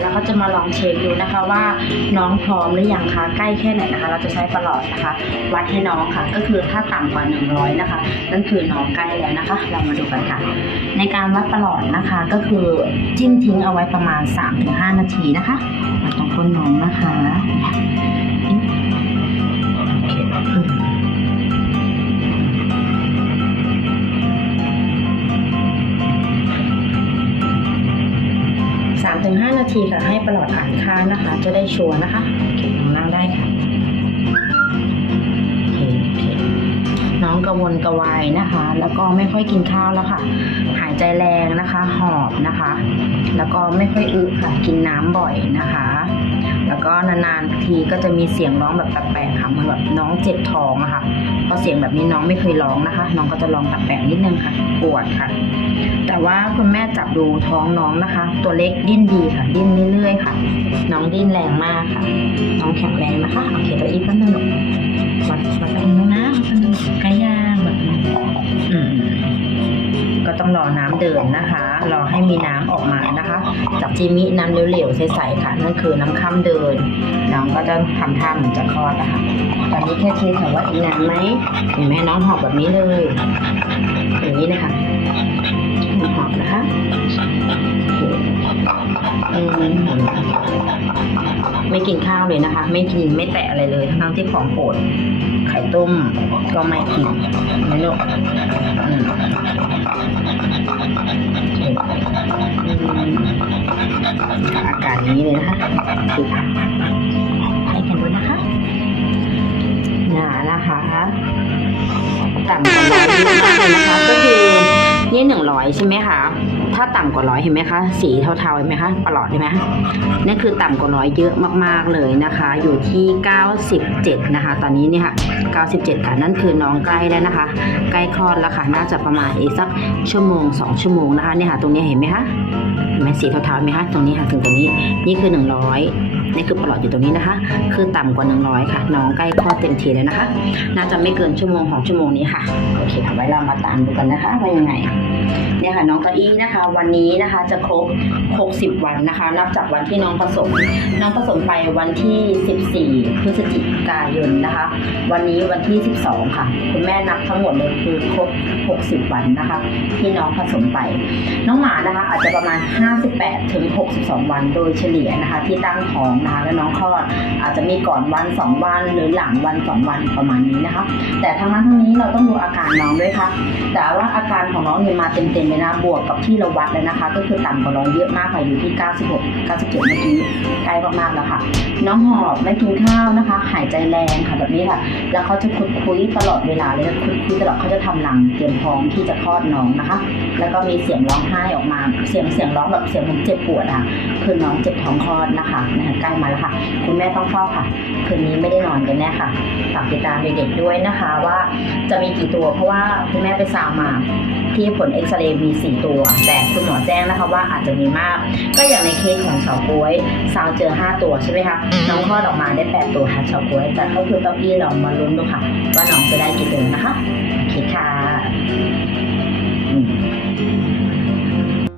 แล้วก็จะมาลองเช็คดูนะคะว่าน้องพร้อมหรือยังคะใกล้แค่ไหนนะคะ เราจะใช้ประหลอดนะคะ วัดให้น้องค่ะ ก็คือถ้าต่ำกว่า 100 นะคะ นั่นคือน้องใกล้แล้วนะคะ เรามาดูกันค่ะ ในการวัดประหลอดนะคะ ก็คือจิ้มทิ้งเอาไว้ประมาณ 3-5 นาทีนะคะมาตรงก้นน้องนะคะ 3-5 นาทีค่ะ ให้ปลอดอ่านค้างนะคะ จะได้ชัวร์นะคะเก็บน้งได้ค่ะ กระวนกระวายนะคะ แล้วก็ไม่ค่อยกินข้าวแล้วค่ะ หายใจแรงนะคะ หอบนะคะ แล้วก็ไม่ค่อยอึค่ะ กินน้ำบ่อยนะคะ แล้วก็นานๆทีก็จะมีเสียงร้องแบบแปลกๆค่ะเหมือนแบบน้องเจ็บท้องอะค่ะเพราะเสียงแบบนี้น้องไม่เคยร้องนะคะ น้องก็จะร้องแปลกๆนิดนึงค่ะ ปวดค่ะ แต่ว่าคุณแม่จับดูท้องน้องนะคะ ตัวเล็กดิ้นดีค่ะ ดิ้นเรื่อยๆค่ะ น้องดิ้นแรงมากค่ะ น้องแข็งแรงนะคะ โอเคตัวอีกก็หนุกวัดวัดตรงนู้นนะวัดตรงนู้นใกล้ยา ต้องรอน้ำเดินนะคะ รอให้มีน้ำออกมานะคะจากจีมิน้ำเหลวๆใสๆค่ะนั่นคือน้ำข้ามเดิน น้องก็จะทำท่าเหมือนจะคลอดนะคะตอนนี้แค่เทสค่ะว่าอีกนานไหมเห็นไหมน้องหอบแบบนี้เลย อย่างนี้นะคะหอบนะคะ ไม่กินข้าวเลยนะคะ ไม่กินไม่แตะอะไรเลย ทั้งที่ของโปรดไข่ต้มก็ไม่กินไม่ลูกอาการนี้เลยนะคะคือให้กันดูนะคะหนานะคะต่ำกว่าร้อยมากเลยนะคะก็คือนี่หนึ่งร้อยใช่ไหมคะ ถ้าต่ำกว่าร้อยเห็นไหมคะ สีเทาๆเห็นไหมคะประหลอดเห็นไหมนี่คือต่ำกว่าร้อยเยอะมากๆเลยนะคะ อยู่ที่ 97 นะคะ ตอนนี้เนี่ยค่ะ 97 ค่ะ นั่นคือน้องใกล้แล้วนะคะ ใกล้คลอดแล้วค่ะ น่าจะประมาณอีกสักชั่วโมง 2 ชั่วโมงนะคะ เนี่ยค่ะ ตรงนี้เห็นไหมคะเห็นไหมสีเทาๆเห็นไหมคะ ตรงนี้ค่ะถึงตรงนี้ นี่คือ 100นี่คือประหลอดอยู่ตรงนี้นะคะ คือต่ำกว่า 100 ค่ะ น้องใกล้คลอดเต็มทีแล้วนะคะ น่าจะไม่เกินชั่วโมงของชั่วโมงนี้ค่ะ โอเคค่ะไว้เรามาตามดูกันนะคะว่ายังไงเนี่ยค่ะน้องกะอี้นะคะ วันนี้นะคะจะครบ 60 วันนะคะ นับจากวันที่น้องผสม น้องผสมไปวันที่ 14 พฤศจิกายนนะคะ วันนี้วันที่ 12 ค่ะ คุณแม่นับทั้งหมดเลยคือครบ 60 วันนะคะ ที่น้องผสมไป น้องหมานะคะ อาจจะประมาณ 58 ถึง 62 วันโดยเฉลี่ยนะคะ ที่ตั้งท้องนะคะแล้วน้องคลอดอาจจะมีก่อนวัน 2 วันหรือหลังวัน 2 วันประมาณนี้นะคะ แต่ทั้งนั้นทั้งนี้เราต้องดูอาการน้องด้วยค่ะแต่ว่าอาการของน้องเนี่ยมาเต็มๆเลยนะบวกกับที่เราวัดแล้วนะคะ ก็คือต่ำกว่าร้อยเยอะมากค่ะอยู่ที่ 96 97 เมื่อกี้ใกล้มากๆแล้วค่ะ น้องหอบไม่กินข้าวนะคะ หายใจแรงค่ะแบบนี้ค่ะ แล้วเขาจะคุยคุยตลอดเวลาเลยคุยคุยตลอดเขาจะทำรังเตรียมพร้อมที่จะคลอดน้องนะคะ แล้วก็มีเสียงร้องไห้ออกมา เสียงเสียงร้องแบบเสียงมันเจ็บปวดอะคือน้องเจ็บท้องคลอดนะคะนะคะใกล้มาแล้วค่ะ คุณแม่ต้องเฝ้าค่ะ คืนนี้ไม่ได้นอนกันแน่ค่ะฝากติดตามเด็กๆด้วยนะคะว่าจะมีกี่ตัว เพราะว่าคุณแม่ไปซาวมาที่ผลเอ็กซเรย์มี 4 ตัว แต่คุณหมอแจ้งนะคะว่าอาจจะมีมาก ก็อย่างในเคสของเฉาก้วยซาวเจอ 5 ตัวใช่ไหมคะ น้องคลอดออกมาได้ 8 ตัวค่ะเฉาก้วย แต่ก็คือต้องอี้ลองมาลุ้นดูค่ะ ว่าน้องจะได้กี่ตัวนะคะ โอเคค่ะ